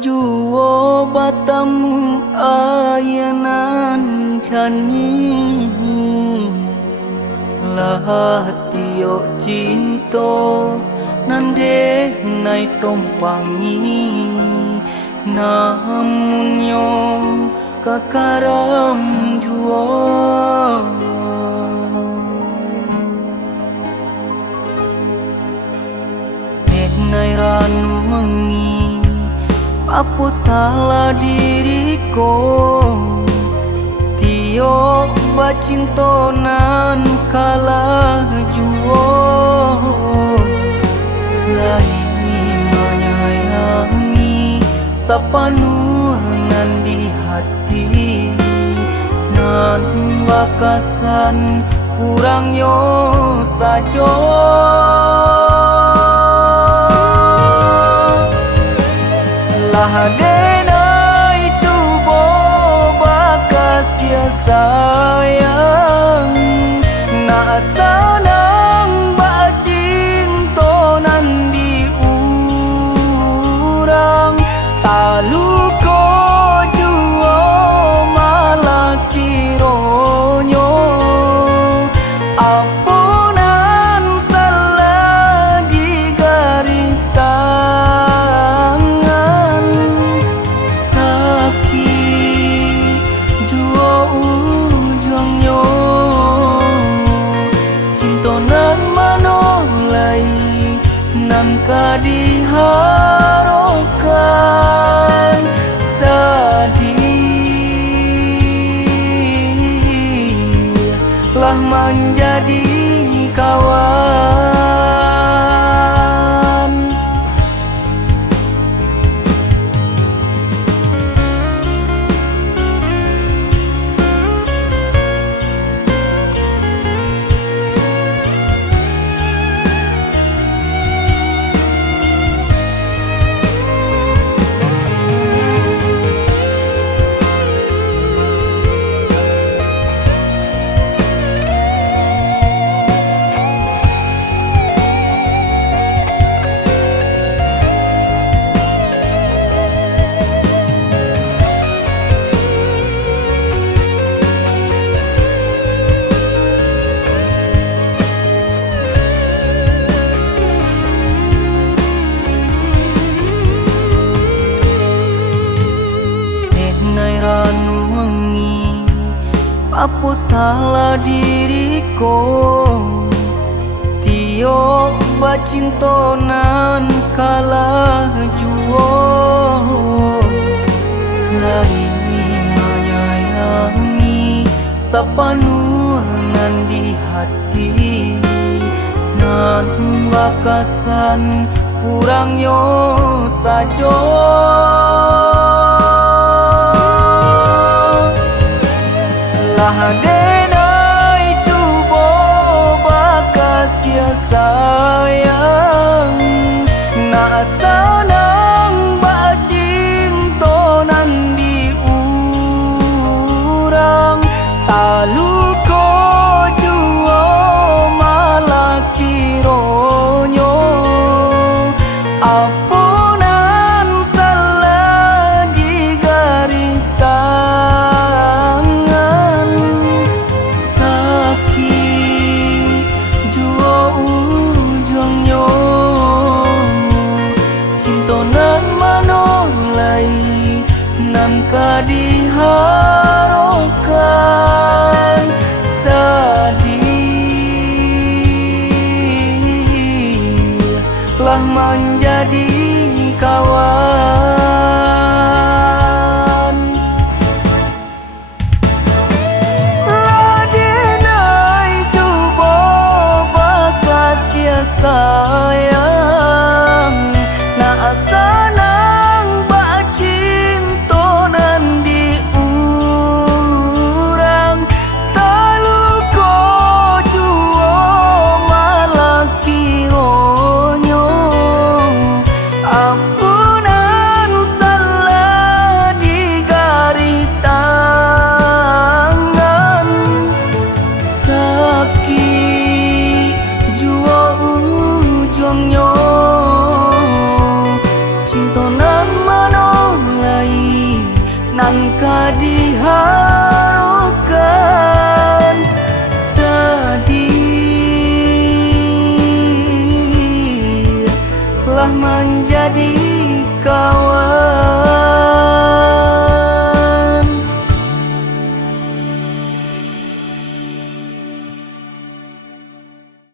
juo batamu ayanan chani lah tio cinto nande nai tompangi namun yo kakaram juo nai ranu mengi apa salah diriku tio bacintonan kalah juo laini menyayangi sapanunan di hati nan bakasan kurang yo sajo denai cubo bakas ya sayang na sanang bacintonan di urang talu ko juo malaki ronyo apunan salah di garis tangan sakit juo ujungnya cintonan manolai nan kadiharokan sedih lah menjadi kawan. Apa salah diriku tio bacintonan kalah juo laini menyayangi sapanunan di hati nan bakasan kurang yo sajo denai cubo bakas ya sayang na sanang bacintonan di urang talu ko juo malaki ronyo apunan salah di garis tangan sakit juo ujungnya cintonan manolai nan kadiharokan sedih lah menjadi kawan. Denai cubo bakas ya sayang na sanang bacintonan di diharukan sedih, telah menjadi kawan.